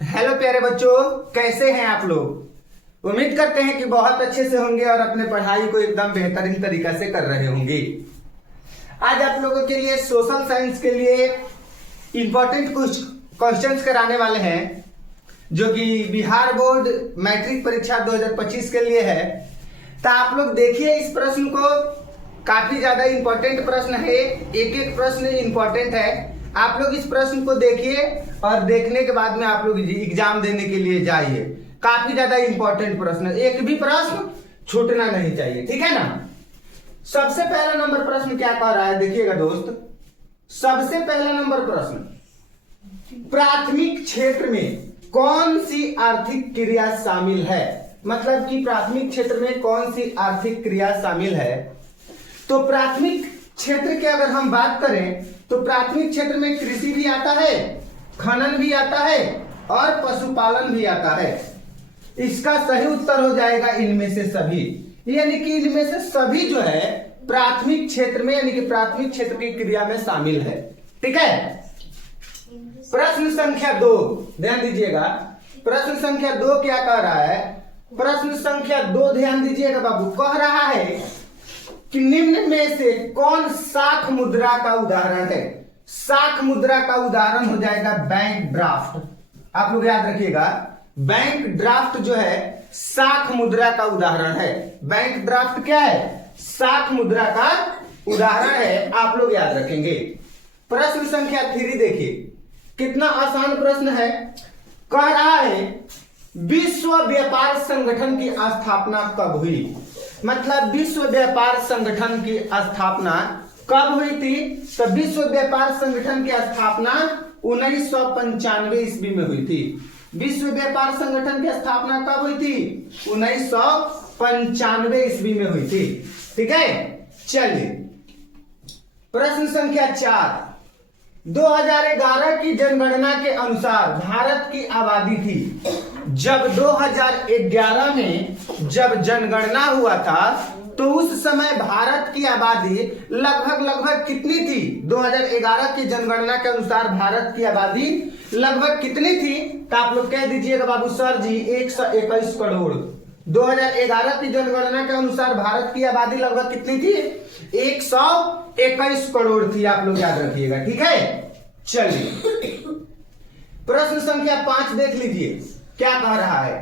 Hello प्यारे बच्चों, कैसे हैं आप लोग। उम्मीद करते हैं कि बहुत अच्छे से होंगे और अपने पढ़ाई को एकदम बेहतरीन तरीका से कर रहे होंगे। आज आप लोगों के लिए सोशल साइंस के लिए इंपॉर्टेंट कुछ क्वेश्चंस कराने वाले हैं जो कि बिहार बोर्ड मैट्रिक परीक्षा 2025 के लिए है। तो आप लोग देखिए इस प्रश्न को, काफी ज्यादा इंपॉर्टेंट प्रश्न है, एक एक प्रश्न इंपॉर्टेंट है। आप लोग इस प्रश्न को देखिए और देखने के बाद में आप लोग एग्जाम देने के लिए जाइए। काफी ज्यादा इंपॉर्टेंट प्रश्न, एक भी प्रश्न छूटना नहीं चाहिए, ठीक है ना। सबसे पहला नंबर प्रश्न क्या कह रहा है, देखिएगा दोस्त। सबसे पहला नंबर प्रश्न, प्राथमिक क्षेत्र में कौन सी आर्थिक क्रिया शामिल है। मतलब कि प्राथमिक क्षेत्र में कौन सी आर्थिक क्रिया शामिल है। तो प्राथमिक क्षेत्र की अगर हम बात करें तो प्राथमिक क्षेत्र में कृषि भी आता है, खनन भी आता है और पशुपालन भी आता है। इसका सही उत्तर हो जाएगा इनमें से सभी, यानी कि इनमें से सभी जो है प्राथमिक क्षेत्र में, यानी कि प्राथमिक क्षेत्र की क्रिया में शामिल है, ठीक है। प्रश्न संख्या 2 ध्यान दीजिएगा। प्रश्न संख्या 2 क्या कह रहा है। प्रश्न संख्या 2 ध्यान दीजिएगा बाबू, कह रहा है कि निम्न में से कौन साख मुद्रा का उदाहरण है। साख मुद्रा का उदाहरण हो जाएगा बैंक ड्राफ्ट। आप लोग याद रखिएगा, बैंक ड्राफ्ट जो है साख मुद्रा का उदाहरण है। बैंक ड्राफ्ट क्या है, साख मुद्रा का उदाहरण है, आप लोग याद रखेंगे। प्रश्न संख्या 3 देखिए, कितना आसान प्रश्न है। कह रहा है विश्व व्यापार संगठन की स्थापना कब हुई। मतलब विश्व व्यापार संगठन की स्थापना कब हुई थी। तो विश्व व्यापार संगठन की स्थापना 1995 ईस्वी में हुई थी। विश्व व्यापार संगठन की स्थापना कब हुई थी, 1995 ईस्वी में हुई थी, ठीक है। चलिए प्रश्न संख्या 4, 2011 की जनगणना के अनुसार भारत की आबादी थी। जब 2011 में जब जनगणना हुआ था तो उस समय भारत की आबादी लगभग कितनी थी। 2011 की जनगणना के अनुसार भारत की आबादी लगभग कितनी थी। तो आप लोग कह दीजिएगा बाबू सर जी 121 करोड़। 2011 की जनगणना के अनुसार भारत की आबादी लगभग कितनी थी, 121 करोड़ थी। आप लोग याद रखिएगा, ठीक है। चलिए प्रश्न संख्या 5 देख लीजिए, क्या कह रहा है।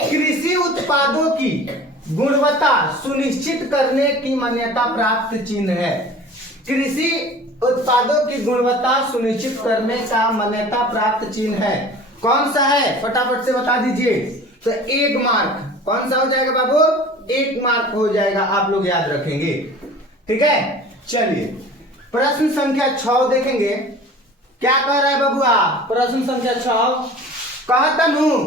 कृषि उत्पादों की गुणवत्ता सुनिश्चित करने की मान्यता प्राप्त चिन्ह है। कृषि उत्पादों की गुणवत्ता सुनिश्चित करने का मान्यता प्राप्त चिन्ह है, कौन सा है, फटाफट से बता दीजिए। तो 1 मार्क कौन सा हो जाएगा बाबू, 1 मार्क हो जाएगा, आप लोग याद रखेंगे, ठीक है। चलिए प्रश्न संख्या 6 देखेंगे, क्या कह रहा है बबुआ। प्रश्न संख्या 6 कहता हूं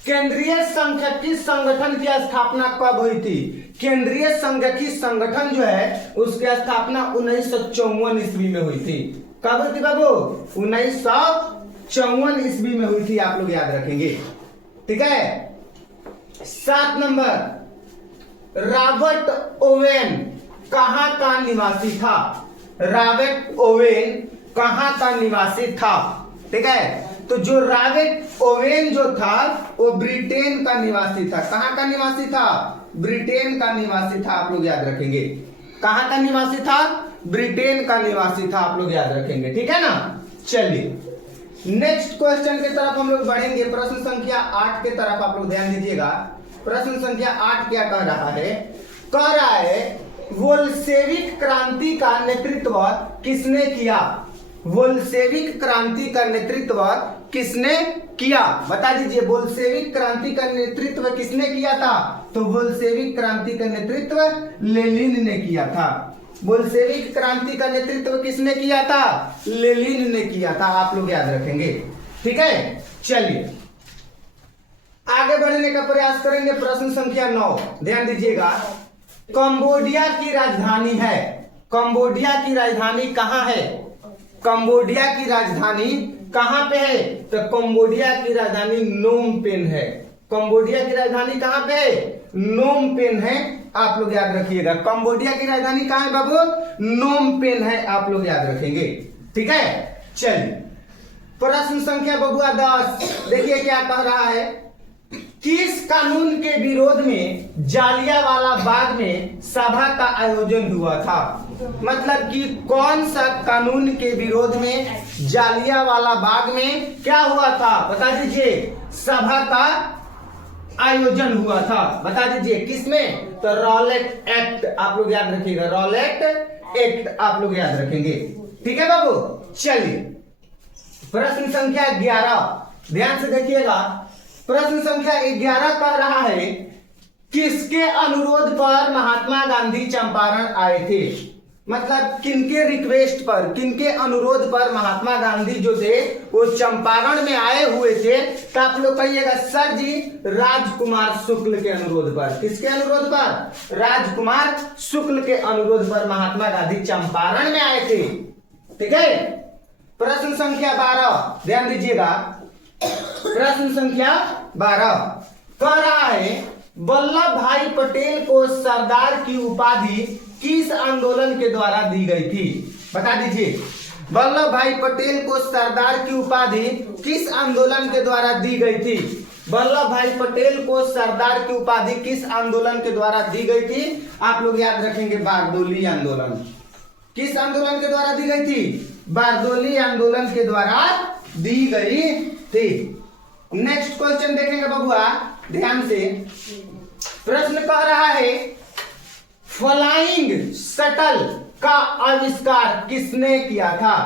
केंद्रीय सांख्यिकी संगठन की स्थापना कब हुई थी। केंद्रीय सांख्यिकी संगठन जो है उसकी स्थापना 1954 ईस्वी में हुई थी। कब हुई थी बाबू, 1954 ईस्वी में हुई थी, आप लोग याद रखेंगे, ठीक है। 7 नंबर, रॉबर्ट ओवेन कहां का निवासी था। रॉबर्ट ओवेन कहां का निवासी था, ठीक है। तो जो रॉबर्ट ओवेन जो था वो ब्रिटेन का निवासी था। कहां का निवासी था, ब्रिटेन का निवासी था, आप लोग याद रखेंगे। कहां का निवासी था, ब्रिटेन का निवासी था, आप लोग याद रखेंगे, ठीक है ना। चलिए नेक्स्ट क्वेश्चन की तरफ हम लोग बढ़ेंगे। प्रश्न संख्या 8 की तरफ आप लोग ध्यान दीजिएगा। प्रश्न संख्या 8 क्या कह रहा है। कह रहा है बोल्शेविक क्रांति का नेतृत्व किसने किया। बोल्शेविक क्रांति का नेतृत्व किसने किया, बता दीजिए। बोल्शेविक क्रांति का नेतृत्व किसने किया था। तो बोल्शेविक क्रांति का नेतृत्व लेनिन ने किया था। बोल्शेविक क्रांति का नेतृत्व किसने किया था, लेनिन ने किया था, आप लोग याद रखेंगे, ठीक है। चलिए आगे बढ़ने का प्रयास करेंगे। प्रश्न संख्या 9 ध्यान दीजिएगा। कंबोडिया की राजधानी है। कंबोडिया की राजधानी कहां है। कंबोडिया की राजधानी कहां पे है। तो कंबोडिया की राजधानी नोम पेन है। कंबोडिया की राजधानी कहां पे है, नोम पेन है, आप लोग याद रखिएगा। कंबोडिया की राजधानी कहां है बाबू, नोम पेन है, आप लोग याद रखेंगे, ठीक है। चलिए प्रश्न संख्या बबुआ 10, देखिए क्या कह रहा है। किस कानून के विरोध में जालियांवाला बाग में सभा का आयोजन हुआ था? मतलब कि कौन सा कानून के विरोध में जालियांवाला बाग में क्या हुआ था? बता दीजिए। सभा का आयोजन हुआ था, बता दीजिए किसमें? तो रॉलेट एक्ट, आप लोग याद रखिएगा, रॉलेट एक्ट आप लोग याद रखेंगे। ठीक है बाबू, चलिए प्रश्न संख्या 11, ध्यान से देखिएगा। प्रश्न संख्या 11 कह रहा है, किसके अनुरोध पर महात्मा गांधी चंपारण आए थे? मतलब किनके रिक्वेस्ट पर, किनके अनुरोध पर महात्मा गांधी जो थे वो चंपारण में आए हुए थे? तो आप लोग कहिएगा सर जी, राजकुमार शुक्ल के अनुरोध पर। किसके अनुरोध पर? राजकुमार शुक्ल के अनुरोध पर महात्मा गांधी चंपारण में आए थे। ठीक है। प्रश्न संख्या 12, ध्यान दीजिएगा। प्रश्न संख्या 12 कह रहा है, वल्लभ भाई पटेल को सरदार की उपाधि किस आंदोलन के द्वारा दी गई थी? बता दीजिए। वल्लभ भाई पटेल को सरदार की उपाधि किस आंदोलन के द्वारा दी गई थी? वल्लभ भाई पटेल को सरदार की उपाधि किस आंदोलन के द्वारा दी गई थी? आप लोग याद रखेंगे, बारदोली आंदोलन। किस आंदोलन के द्वारा दी गई थी? बारदोली आंदोलन के द्वारा दी गई थी। नेक्स्ट क्वेश्चन देखेंगे बबुआ ध्यान से। प्रश्न कह रहा है, फ्लाइंग शटल का आविष्कार किसने किया था?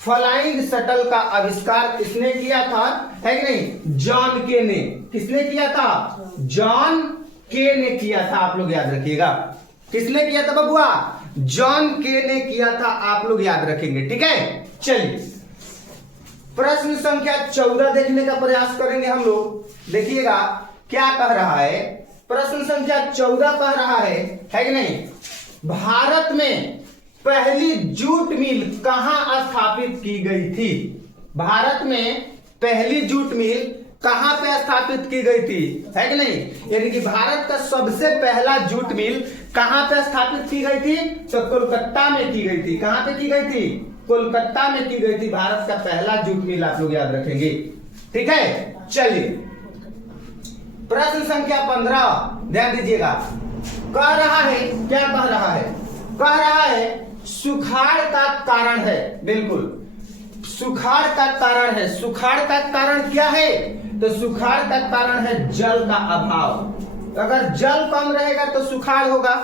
फ्लाइंग शटल का आविष्कार किसने किया था? है कि नहीं? जॉन के ने। किसने किया था? जॉन के ने किया था, आप लोग याद रखिएगा। किसने किया था बबुआ? जॉन के ने किया था, आप लोग याद रखेंगे। ठीक है, चलिए प्रश्न संख्या 14 देखने का प्रयास करेंगे हम लोग। देखिएगा क्या कह रहा है। प्रश्न संख्या 14 कह रहा है कि नहीं, भारत में पहली जूट मिल कहां स्थापित की गई थी? भारत में पहली जूट मिल कहां पे स्थापित की गई थी? है कि नहीं? यानी कि भारत का सबसे पहला जूट मिल कहां पे स्थापित की गई थी? तो कोलकाता में की गई थी। कहां पे की गई थी? कोलकाता में की गई थी। भारत का पहला जूट मिल आप लोग याद रखेंगे। ठीक है, चलिए प्रश्न संख्या 15 ध्यान दीजिएगा। कह रहा है, क्या कह रहा है? कह रहा है सुखाड़ का कारण है। बिल्कुल, सुखाड़ का कारण है। सुखाड़ का कारण क्या है? तो सुखाड़ का कारण है जल का अभाव। अगर जल कम रहेगा तो सुखाड़ होगा,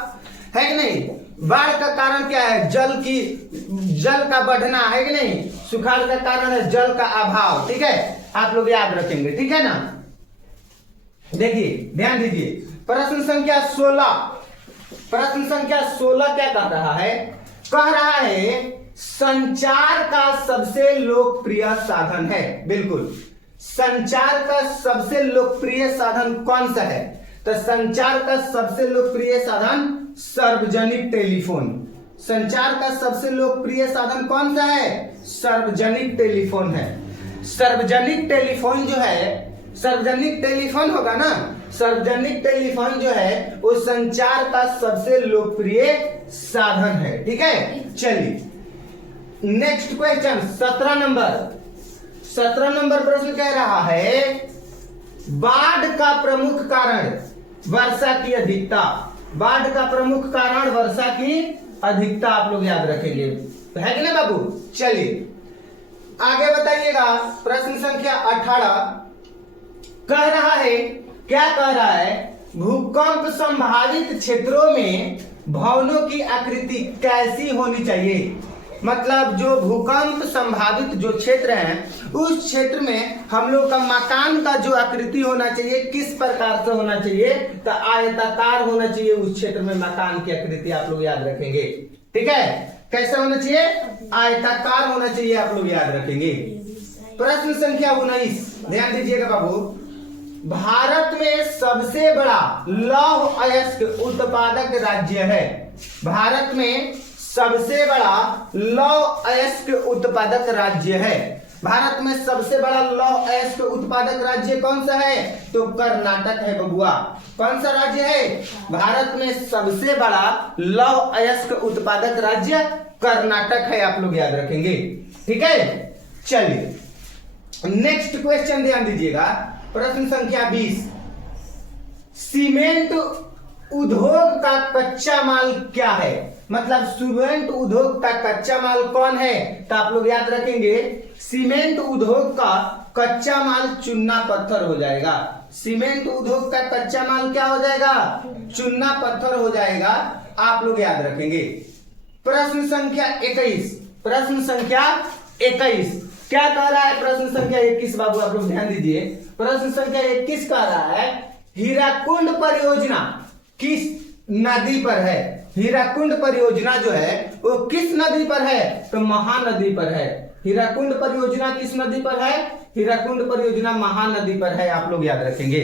है कि नहीं? बाढ़ का कारण क्या है? जल का बढ़ना, है कि नहीं? सुखाड़ का कारण है जल का अभाव। ठीक है, आप लोग याद रखेंगे। ठीक है ना? देखिए ध्यान दीजिए। प्रश्न संख्या 16, प्रश्न संख्या 16 क्या कह रहा है? कह रहा है संचार का सबसे लोकप्रिय साधन है। बिल्कुल, संचार का सबसे लोकप्रिय साधन कौन सा है? तो संचार का सबसे लोकप्रिय साधन सार्वजनिक टेलीफोन। संचार का सबसे लोकप्रिय साधन कौन सा है? सार्वजनिक टेलीफोन है। सार्वजनिक टेलीफोन जो है, सार्वजनिक टेलीफोन होगा ना, सार्वजनिक टेलीफोन जो है वो संचार का सबसे लोकप्रिय साधन है। ठीक है, चलिए नेक्स्ट क्वेश्चन 17 नंबर। 17 नंबर प्रश्न कह रहा है, बाढ़ का प्रमुख कारण वर्षा की अधिकता। बाढ़ का प्रमुख कारण वर्षा की अधिकता, आप लोग याद रखेंगे। तो है कि नहीं बाबू? चलिए आगे बताइएगा। प्रश्न संख्या 18 कह रहा है, क्या कह रहा है? भूकंप संभावित क्षेत्रों में भवनों की आकृति कैसी होनी चाहिए? मतलब जो भूकंप संभावित जो क्षेत्र है उस क्षेत्र में हम लोग का मकान का जो आकृति होना चाहिए किस प्रकार से होना चाहिए? तो आयताकार होना चाहिए उस क्षेत्र में मकान की आकृति, आप लोग याद रखेंगे। ठीक है, कैसा होना चाहिए? आयताकार होना चाहिए, आप लोग याद रखेंगे। प्रश्न संख्या 19 ध्यान दीजिएगा बाबू। भारत में सबसे बड़ा लौह अयस्क उत्पादक राज्य है। भारत में सबसे बड़ा लौह अयस्क उत्पादक राज्य है। भारत में सबसे बड़ा लौह अयस्क उत्पादक राज्य कौन सा है? तो कर्नाटक है बबुआ। कौन सा राज्य है? भारत में सबसे बड़ा लौह अयस्क उत्पादक राज्य कर्नाटक है, आप लोग याद रखेंगे। ठीक है, चलिए नेक्स्ट क्वेश्चन ध्यान दीजिएगा, प्रश्न संख्या 20। सीमेंट उद्योग का कच्चा माल क्या है? मतलब सीमेंट उद्योग का कच्चा माल कौन है? तो आप लोग याद रखेंगे, सीमेंट उद्योग का कच्चा माल चूना पत्थर हो जाएगा। सीमेंट उद्योग का कच्चा माल क्या हो जाएगा? चूना पत्थर हो जाएगा, आप लोग याद रखेंगे। प्रश्न संख्या 21, प्रश्न संख्या 21 क्या कह रहा है? प्रश्न संख्या 21 बाबू आप लोग ध्यान दीजिए, प्रश्न संख्या 21 कह रहा है हीराकुंड परियोजना किस नदी पर है? हीराकुंड परियोजना जो है वो किस नदी पर है? तो महानदी पर है। हीराकुंड परियोजना किस नदी पर है? हीराकुंड परियोजना महानदी पर है, आप लोग याद रखेंगे।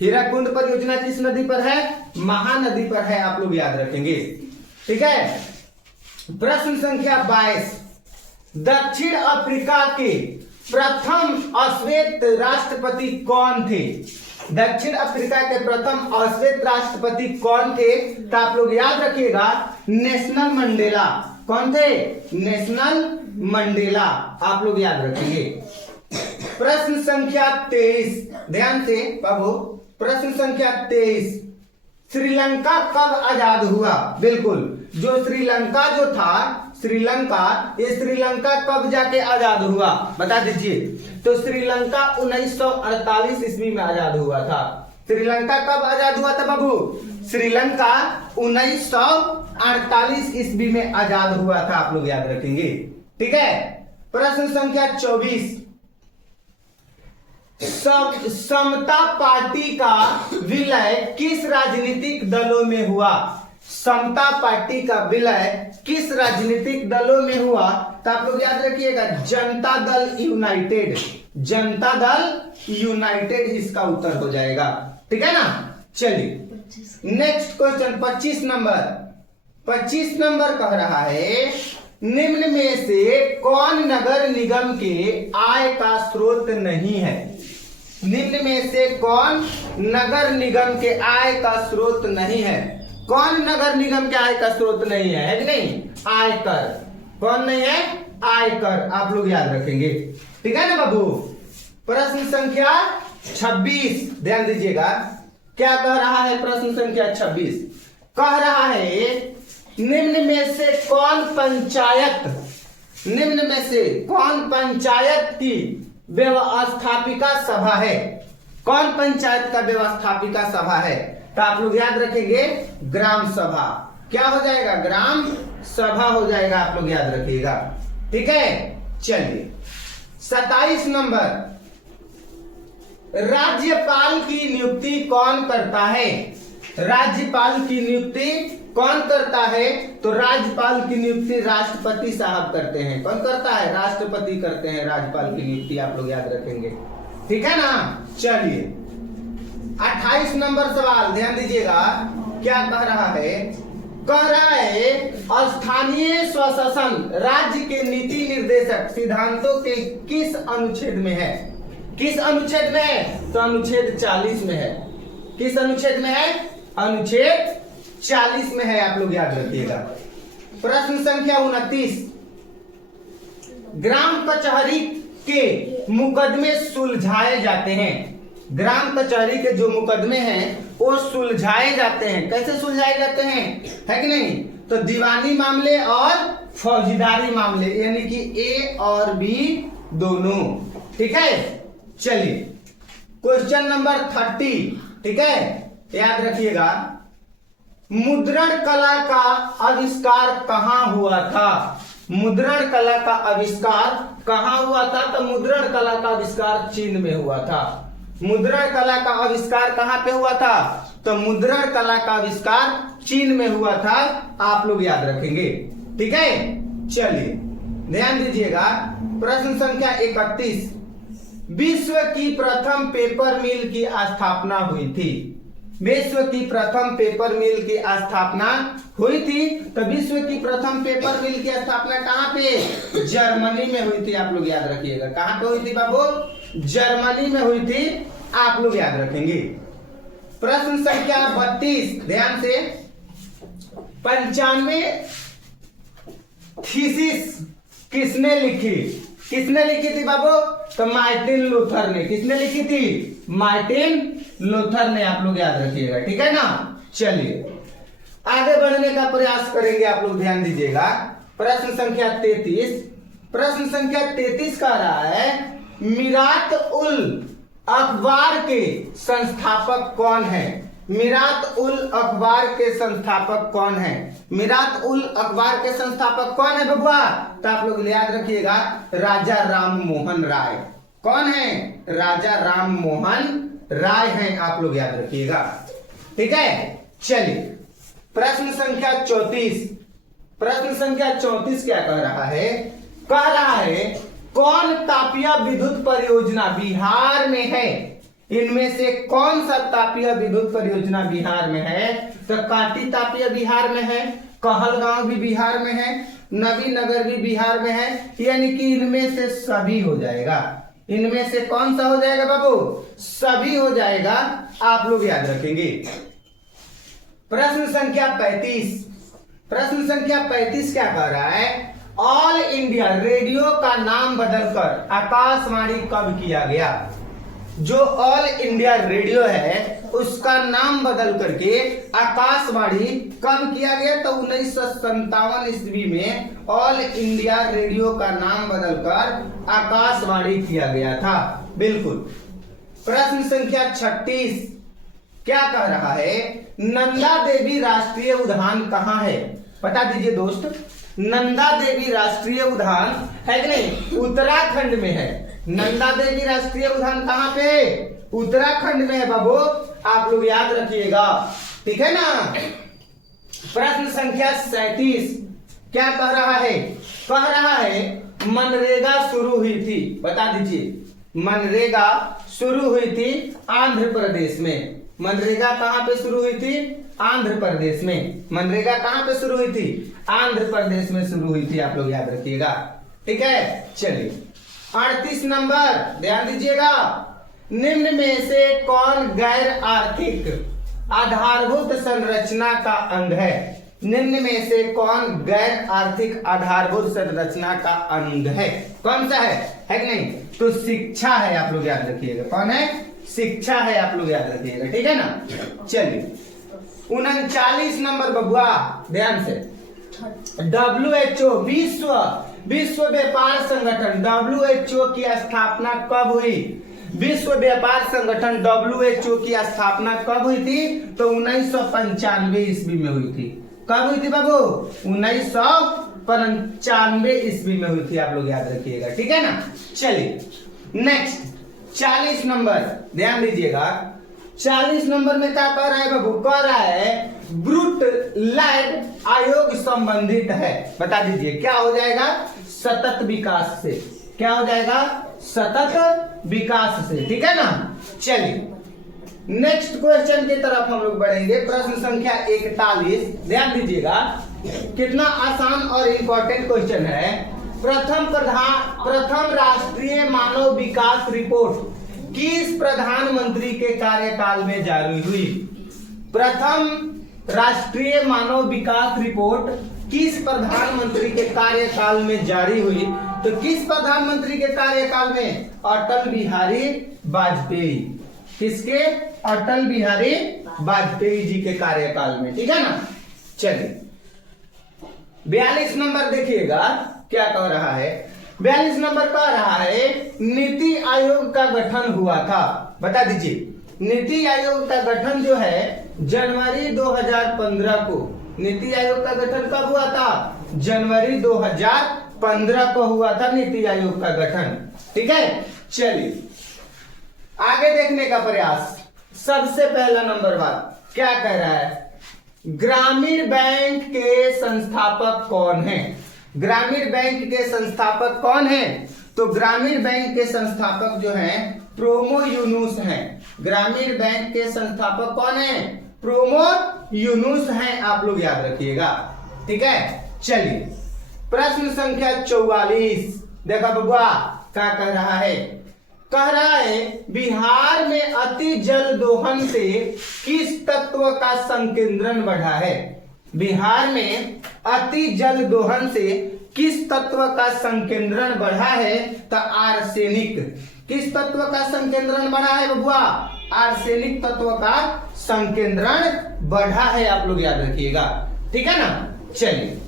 हीराकुंड परियोजना किस नदी पर है? महानदी पर है, आप लोग याद रखेंगे। ठीक है। प्रश्न संख्या 22, दक्षिण अफ्रीका के प्रथम अश्वेत राष्ट्रपति कौन थे? दक्षिण अफ्रीका के प्रथम अश्वेत राष्ट्रपति कौन थे? तो आप लोग याद रखिएगा, नेशनल मंडेला। कौन थे? नेशनल मंडेला, आप लोग याद रखेंगे। प्रश्न संख्या 23 ध्यान से बाबू, प्रश्न संख्या 23, श्रीलंका कब आजाद हुआ? बिल्कुल, जो श्रीलंका जो था, श्रीलंका, ये श्रीलंका कब जाके आजाद हुआ बता दीजिए। तो श्रीलंका 1948 ईस्वी में आजाद हुआ था। श्रीलंका कब आजाद हुआ था बाबू? श्रीलंका 1948 ईस्वी में आजाद हुआ था, आप लोग याद रखेंगे। ठीक है। प्रश्न संख्या 24, समता पार्टी का विलय किस राजनीतिक दलों में हुआ? समता पार्टी का विलय किस राजनीतिक दलों में हुआ? तो आप लोग याद रखिएगा, जनता दल यूनाइटेड। जनता दल यूनाइटेड इसका उत्तर हो जाएगा। ठीक है ना। चलिए नेक्स्ट क्वेश्चन 25 नंबर। 25 नंबर कह रहा है, निम्न में से कौन नगर निगम के आय का स्रोत नहीं है? निम्न में से कौन नगर निगम के आय का स्रोत नहीं है? कौन नगर निगम के आय का स्रोत नहीं है कि नहीं? आयकर। कौन नहीं है? आयकर, आप लोग याद रखेंगे। ठीक है ना बाबू। प्रश्न संख्या 26 ध्यान दीजिएगा, क्या कह रहा है? प्रश्न संख्या 26 कह रहा है, निम्न में से कौन पंचायत, निम्न में से कौन पंचायत की व्यवस्थापिका सभा है? कौन पंचायत का व्यवस्थापिका सभा है? तो आप लोग याद रखेंगे, ग्राम सभा। क्या हो जाएगा? ग्राम सभा हो जाएगा, आप लोग याद रखिएगा। ठीक है। चलिए 27 नंबर, राज्यपाल की नियुक्ति कौन करता है? राज्यपाल की नियुक्ति कौन करता है? तो राज्यपाल की नियुक्ति राष्ट्रपति साहब करते हैं। कौन करता है? राष्ट्रपति करते हैं राज्यपाल की नियुक्ति, आप लोग याद रखेंगे। ठीक है ना। चलिए 28 नंबर सवाल ध्यान दीजिएगा, क्या कह रहा है? कह रहा है, स्थानीय स्वशासन राज्य के नीति निर्देशक सिद्धांतों के किस अनुच्छेद में है? किस अनुच्छेद में है? तो अनुच्छेद 40 में है। किस अनुच्छेद में है? अनुच्छेद 40 में है, आप लोग याद रखिएगा। प्रश्न संख्या 29, ग्राम कचहरी के मुकदमे सुलझाए जाते हैं। ग्राम कचहरी के जो मुकदमे हैं वो सुलझाए जाते हैं। कैसे सुलझाए जाते हैं? है कि नहीं? तो दीवानी मामले और फौजदारी मामले, यानी कि ए और बी दोनों। ठीक है। चलिए क्वेश्चन नंबर 30। ठीक है, याद रखिएगा, मुद्रण कला का आविष्कार कहाँ हुआ था? मुद्रण कला का आविष्कार कहाँ हुआ था? तो मुद्रण कला का आविष्कार चीन में हुआ था। मुद्रण कला का आविष्कार कहाँ पे हुआ था? तो मुद्रण कला का आविष्कार चीन में हुआ था, आप लोग याद रखेंगे। ठीक है। चलिए ध्यान दीजिएगा, प्रश्न संख्या 31, विश्व की प्रथम पेपर मिल की स्थापना हुई थी। विश्व की प्रथम पेपर मिल की स्थापना हुई थी। तो विश्व की प्रथम पेपर मिल की स्थापना कहाँ पे? जर्मनी में हुई थी, आप लोग याद रखिएगा। कहाँ पे हुई थी बाबू? जर्मनी में हुई थी, आप लोग याद रखेंगे। प्रश्न संख्या 32 ध्यान से, 95 थीसिस किसने लिखी? किसने लिखी थी बाबू? तो मार्टिन लूथर ने। किसने लिखी थी? मार्टिन लूथर ने। आप लोग याद रखिएगा, ठीक है ना। चलिए आगे बढ़ने का प्रयास करेंगे, आप लोग ध्यान दीजिएगा। प्रश्न संख्या 33। प्रश्न संख्या 33 कह रहा है मीरात उल अखबार के संस्थापक कौन है? मीरात उल अखबार के संस्थापक कौन है? मीरात उल अखबार के संस्थापक कौन है बबुआ? तो आप लोग याद रखिएगा, राजा राम मोहन राय। कौन है? राजा राम मोहन राय हैं, आप लोग याद रखिएगा, ठीक है। चलिए प्रश्न संख्या 34। प्रश्न संख्या 34 क्या कह रहा है? कह रहा है कौन तापीय विद्युत परियोजना बिहार में है? इनमें से कौन सा तापीय विद्युत परियोजना बिहार में है? तो काटी तापीय बिहार में है, कहलगांव भी बिहार में है, नवीनगर भी बिहार में है, यानी कि इनमें से सभी हो जाएगा। इनमें से कौन सा हो जाएगा बाबू? सभी हो जाएगा, आप लोग याद रखेंगे। प्रश्न संख्या 35। प्रश्न संख्या 35 क्या कह रहा है? ऑल इंडिया रेडियो का नाम बदलकर आकाशवाणी कब किया गया? जो ऑल इंडिया रेडियो है उसका नाम बदल करके आकाशवाणी कब किया गया? तो 1957 ईस्वी में ऑल इंडिया रेडियो का नाम बदलकर आकाशवाणी किया गया था, बिल्कुल। प्रश्न संख्या 36 क्या कह रहा है? नंदा देवी राष्ट्रीय उद्यान कहाँ है? बता दीजिए दोस्त। नंदा देवी राष्ट्रीय उद्यान है कि नहीं? उत्तराखंड में है। नंदा देवी राष्ट्रीय उद्यान कहाँ पे? उत्तराखंड में है बाबू, आप लोग याद रखिएगा, ठीक है ना। प्रश्न संख्या 37 क्या कह रहा है? कह रहा है मनरेगा शुरू हुई थी, बता दीजिए। मनरेगा शुरू हुई थी आंध्र प्रदेश में। मनरेगा कहां पे शुरू हुई थी? आंध्र प्रदेश में। मनरेगा कहां पे शुरू हुई थी? आंध्र प्रदेश में शुरू हुई थी, आप लोग याद रखिएगा, ठीक है। चलिए 38 नंबर ध्यान दीजिएगा। निम्न में से कौन गैर आर्थिक आधारभूत संरचना का अंग है? निम्न में से कौन गैर आर्थिक आधारभूत संरचना का अंग है? कौन सा है कि नहीं? तो शिक्षा है, आप लोग याद रखिएगा। कौन है? शिक्षा है, आप लोग याद रखिएगा, ठीक है ना। चलिए 39 नंबर बबुआ ध्यान से। WHO विश्व व्यापार संगठन WHO की स्थापना कब हुई? विश्व व्यापार संगठन WHO की स्थापना कब हुई थी? तो 1995 ईस्वी में हुई थी। कब हुई थी बाबू? 1995 ईस्वी में हुई थी, आप लोग याद रखिएगा, ठीक है ना। चलिए नेक्स्ट 40 नंबर ध्यान दीजिएगा। 40 नंबर में क्या कह रहा है बाबू? कह रहा है ब्रूट लैंड आयोग संबंधित है। बता दीजिए क्या हो जाएगा? सतत विकास से। क्या हो जाएगा? सतत विकास से, ठीक है ना। चलिए नेक्स्ट क्वेश्चन की तरफ हम लोग बढ़ेंगे। प्रश्न संख्या 41 ध्यान दीजिएगा, कितना आसान और इंपॉर्टेंट क्वेश्चन है। प्रथम राष्ट्रीय मानव विकास रिपोर्ट किस प्रधानमंत्री के कार्यकाल में जारी हुई? प्रथम राष्ट्रीय मानव विकास रिपोर्ट किस प्रधानमंत्री के कार्यकाल में जारी हुई? तो किस प्रधानमंत्री के कार्यकाल में? अटल बिहारी वाजपेयी। किसके? अटल बिहारी वाजपेयी जी के कार्यकाल में, ठीक है ना। चलिए 42 नंबर देखिएगा क्या कह रहा है। 42 नंबर कह रहा है नीति आयोग का गठन हुआ था। बता दीजिए नीति आयोग का गठन जो है जनवरी 2015 को। नीति आयोग का गठन कब हुआ था? जनवरी 2015 को हुआ था नीति आयोग का गठन, ठीक है। चलिए आगे देखने का प्रयास। सबसे पहला नंबर बात क्या कह रहा है? ग्रामीण बैंक के संस्थापक कौन है? ग्रामीण बैंक के संस्थापक कौन है? तो ग्रामीण बैंक के संस्थापक जो हैं प्रोमो यूनुस हैं। ग्रामीण बैंक के संस्थापक कौन है? प्रोमो यूनुस हैं, आप लोग याद रखिएगा, ठीक है। चलिए प्रश्न संख्या 44 देखा बबुआ क्या कह रहा है? कह रहा है बिहार में अति जल दोहन से किस तत्व का संकेंद्रण बढ़ा है? बिहार में अति जल दोहन से किस तत्व का संकेंद्रण बढ़ा है? तो आर्सेनिक। किस तत्व का संकेंद्रण बढ़ा है बबुआ? आर्सेनिक तत्व का संकेंद्रण बढ़ा है, आप लोग याद रखिएगा, ठीक है ना। चलिए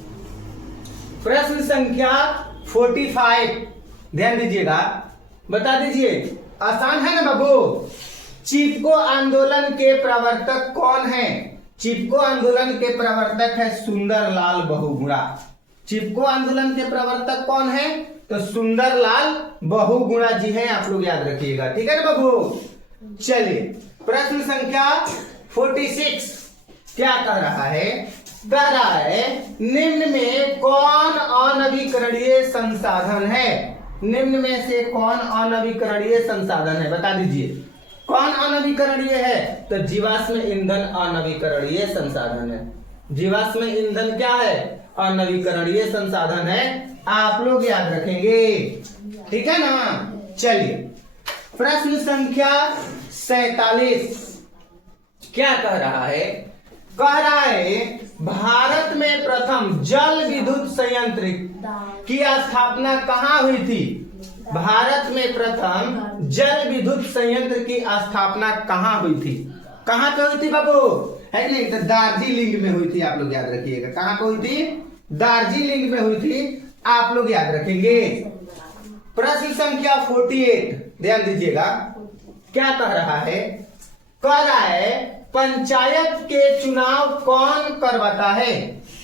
प्रश्न संख्या 45 ध्यान दीजिएगा, बता दीजिए, आसान है ना बाबू। चिपको आंदोलन के प्रवर्तक कौन है? चिपको आंदोलन के प्रवर्तक है सुंदरलाल बहुगुणा। चिपको आंदोलन के प्रवर्तक कौन है? तो सुंदरलाल बहुगुणा जी हैं, आप लोग याद रखिएगा, ठीक है ना बाबू। चलिए प्रश्न संख्या 46 क्या कह रहा है? कह रहा है निम्न में कौन अनवीकरणीय संसाधन है? निम्न में से कौन अनवीकरणीय संसाधन है, बता दीजिए। कौन अनवीकरणीय है? तो जीवाश्म ईंधन अनवीकरणीय संसाधन है। जीवाश्म ईंधन क्या है? अनवीकरणीय संसाधन है, आप लोग याद रखेंगे, ठीक है ना। चलिए प्रश्न संख्या 47 क्या कह रहा है? कह रहा है भारत में प्रथम जल विद्युत संयंत्र की स्थापना कहाँ हुई थी? भारत में प्रथम जल विद्युत संयंत्र की स्थापना कहाँ हुई थी? कहाँ पे हुई थी बाबू? है कि नहीं? तो दार्जिलिंग में हुई थी, आप लोग याद रखिएगा। कहाँ पे हुई थी? दार्जिलिंग में हुई थी, आप लोग याद रखेंगे। प्रश्न संख्या 48 ध्यान दीजिएगा, क्या कह रहा है? कह रहा है पंचायत के चुनाव कौन करवाता है?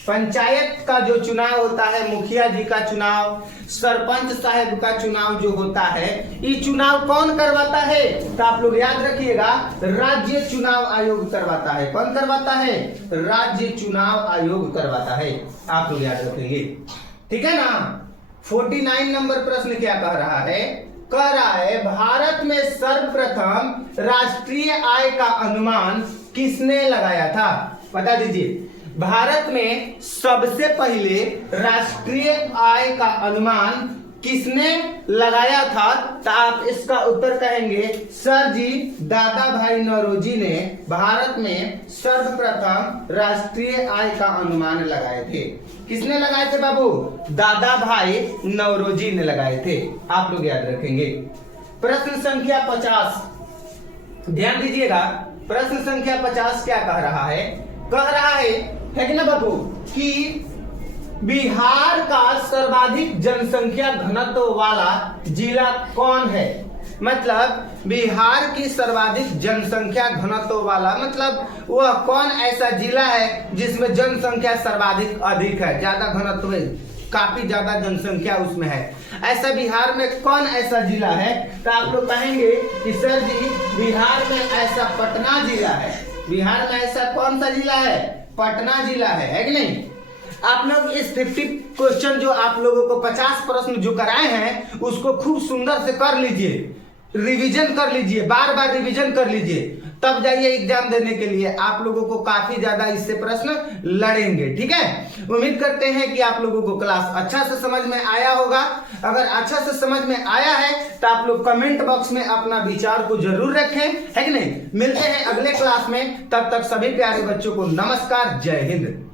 पंचायत का जो चुनाव होता है, मुखिया जी का चुनाव, सरपंच साहब का चुनाव जो होता है, ये चुनाव कौन करवाता है? तो आप लोग याद रखिएगा, राज्य चुनाव आयोग करवाता है। कौन करवाता है? राज्य चुनाव आयोग करवाता है, आप लोग याद रखेंगे, ठीक है ना। 49 नंबर प्रश्न क्या कह रहा है? कह रहा है भारत में सर्वप्रथम राष्ट्रीय आय का अनुमान किसने लगाया था? बता दीजिए। भारत में सबसे पहले राष्ट्रीय आय का अनुमान किसने लगाया था? तो आप इसका उत्तर कहेंगे सर जी दादा भाई नौरोजी ने भारत में सर्वप्रथम राष्ट्रीय आय का अनुमान लगाए थे। किसने लगाए थे बाबू? दादा भाई नौरोजी ने लगाए थे, आप लोग याद रखेंगे। प्रश्न संख्या 50 ध्यान दीजिएगा, प्रश्न संख्या 50 क्या कह रहा है? कह रहा है कि ना बाबू कि बिहार का सर्वाधिक जनसंख्या घनत्व वाला जिला कौन है? मतलब बिहार की सर्वाधिक जनसंख्या घनत्व वाला मतलब वह कौन ऐसा जिला है जिसमें जनसंख्या सर्वाधिक अधिक है, ज्यादा घनत्व है, काफी ज्यादा जनसंख्या उसमें है। ऐसा बिहार में कौन ऐसा जिला है? तो आप लोग कहेंगे कि सर जी बिहार में ऐसा पटना जिला है। बिहार में ऐसा कौन सा जिला है? पटना जिला है कि नहीं। आप लोग इस 50 क्वेश्चन जो आप लोगों को 50 प्रश्न जो कराए हैं उसको खूब सुंदर से कर लीजिए, रिवीजन कर लीजिए, बार बार रिवीजन कर लीजिए, तब जाइए एग्जाम देने के लिए। आप लोगों को काफी ज्यादा इससे प्रश्न लड़ेंगे, ठीक है। उम्मीद करते हैं कि आप लोगों को क्लास अच्छा से समझ में आया होगा। अगर अच्छा से समझ में आया है तो आप लोग कमेंट बॉक्स में अपना विचार को जरूर रखें, है कि नहीं। मिलते हैं अगले क्लास में, तब तक सभी प्यारे बच्चों को नमस्कार, जय हिंद।